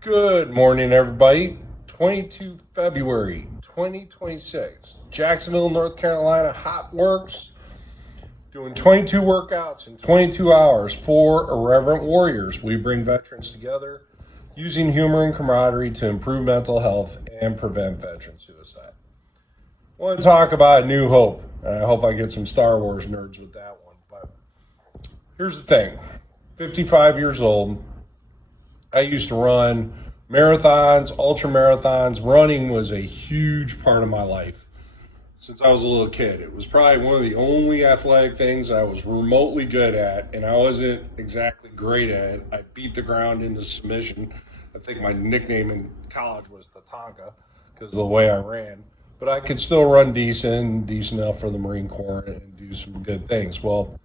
Good morning, everybody. 22 February 2026. Jacksonville, North Carolina, Hot Works. Doing 22 workouts in 22 hours for Irreverent Warriors. We bring veterans together using humor and camaraderie to improve mental health and prevent veteran suicide. I want to talk about New Hope, and I hope I get some Star Wars nerds with that one. But here's the thing. 55 years old. I used to run marathons, ultra marathons. Running was a huge part of my life since I was a little kid. It was probably one of the only athletic things I was remotely good at, and I wasn't exactly great at it. I beat the ground into submission. I think my nickname in college was Tatanka because of the way I ran. But I could still run decent enough for the Marine Corps and do some good things. Well,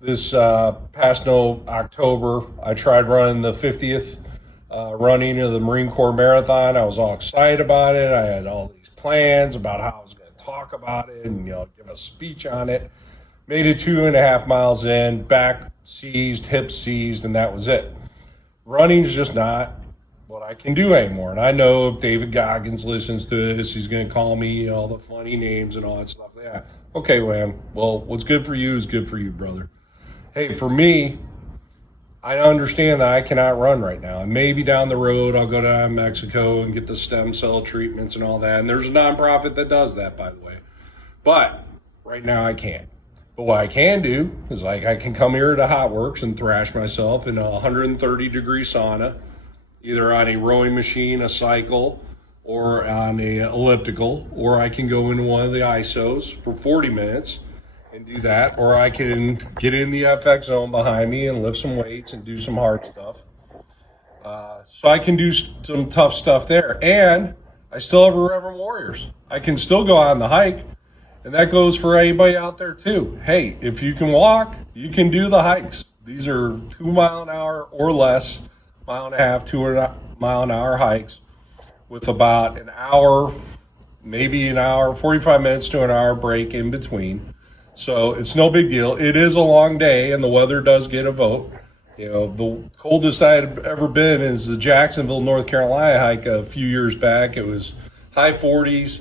this past October, I tried running the 50th running of the Marine Corps Marathon. I was all excited about it. I had all these plans about how I was going to talk about it and, give a speech on it. Made it 2.5 miles in, back seized, hip seized, and that was it. Running's just not what I can do anymore. And I know if David Goggins listens to this, he's going to call me all the funny names and all that stuff. Yeah. Okay, Wham. Well, what's good for you is good for you, brother. Hey, for me, I understand that I cannot run right now. And maybe down the road, I'll go down to Mexico and get the stem cell treatments and all that. And there's a nonprofit that does that, by the way. But right now, I can't. But what I can do is I can come here to Hot Works and thrash myself in a 130-degree sauna, either on a rowing machine, a cycle, or on a elliptical, or I can go into one of the ISOs for 40 minutes and do that, or I can get in the FX zone behind me and lift some weights and do some hard stuff. So I can do some tough stuff there. And I still have Irreverent Warriors. I can still go on the hike, and that goes for anybody out there too. Hey, if you can walk, you can do the hikes. These are 2 mile an hour or less, 1.5 2 mile an hour hikes with about an hour, maybe an hour, 45 minutes to an hour break in between. So it's no big deal. It is a long day, and the weather does get a vote. The coldest I had ever been is the Jacksonville, North Carolina hike a few years back. It was high 40s,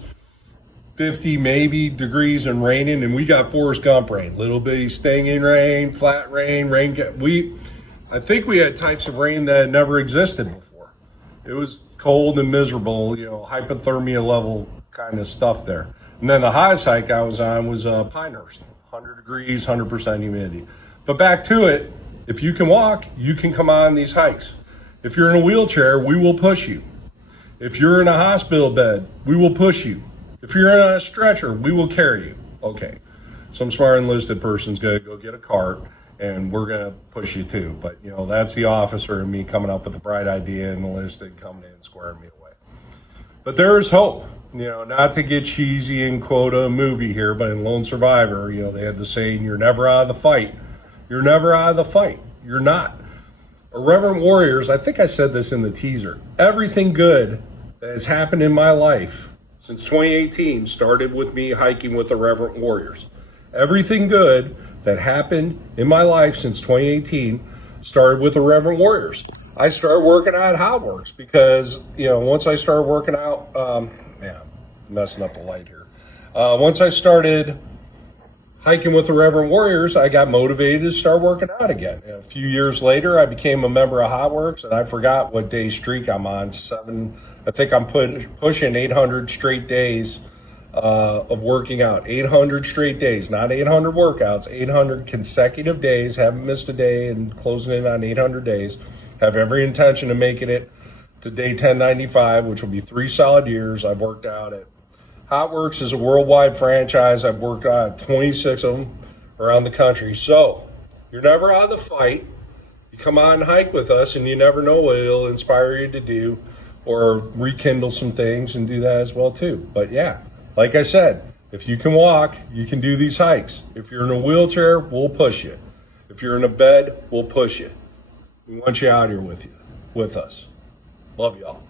50 maybe degrees and raining, and we got Forrest Gump rain. Little bitty stinging rain, flat rain. I think we had types of rain that had never existed before. It was cold and miserable, hypothermia level kind of stuff there. And then the highest hike I was on was Pinehurst, 100 degrees, 100% humidity. But back to it, if you can walk, you can come on these hikes. If you're in a wheelchair, we will push you. If you're in a hospital bed, we will push you. If you're in a stretcher, we will carry you. Okay, some smart enlisted person's going to go get a cart, and we're going to push you too. But, that's the officer and me coming up with a bright idea and enlisted coming in and squaring me away. But there is hope. Not to get cheesy and quote a movie here, but in Lone Survivor, they had the saying, you're never out of the fight. You're never out of the fight. You're not. Irreverent Warriors, I think I said this in the teaser. Everything good that has happened in my life since 2018 started with me hiking with Irreverent Warriors. Everything good that happened in my life since 2018 started with Irreverent Warriors. I started working out at Hot Works because, once I started working out, I'm messing up the light here. Once I started hiking with Irreverent Warriors, I got motivated to start working out again. And a few years later, I became a member of Hot Works, and I forgot what day streak I'm on. I think I'm pushing 800 straight days of working out. 800 straight days, not 800 workouts, 800 consecutive days. Haven't missed a day and closing in on 800 days. Have every intention of making it to day 1095, which will be 3 solid years. I've worked out at Hot Works is a worldwide franchise. I've worked out 26 of them around the country. So you're never out of the fight. You come on and hike with us, and you never know what it'll inspire you to do or rekindle some things and do that as well too. But yeah, like I said, if you can walk, you can do these hikes. If you're in a wheelchair, we'll push you. If you're in a bed, we'll push you. We want you out here with us. Love y'all.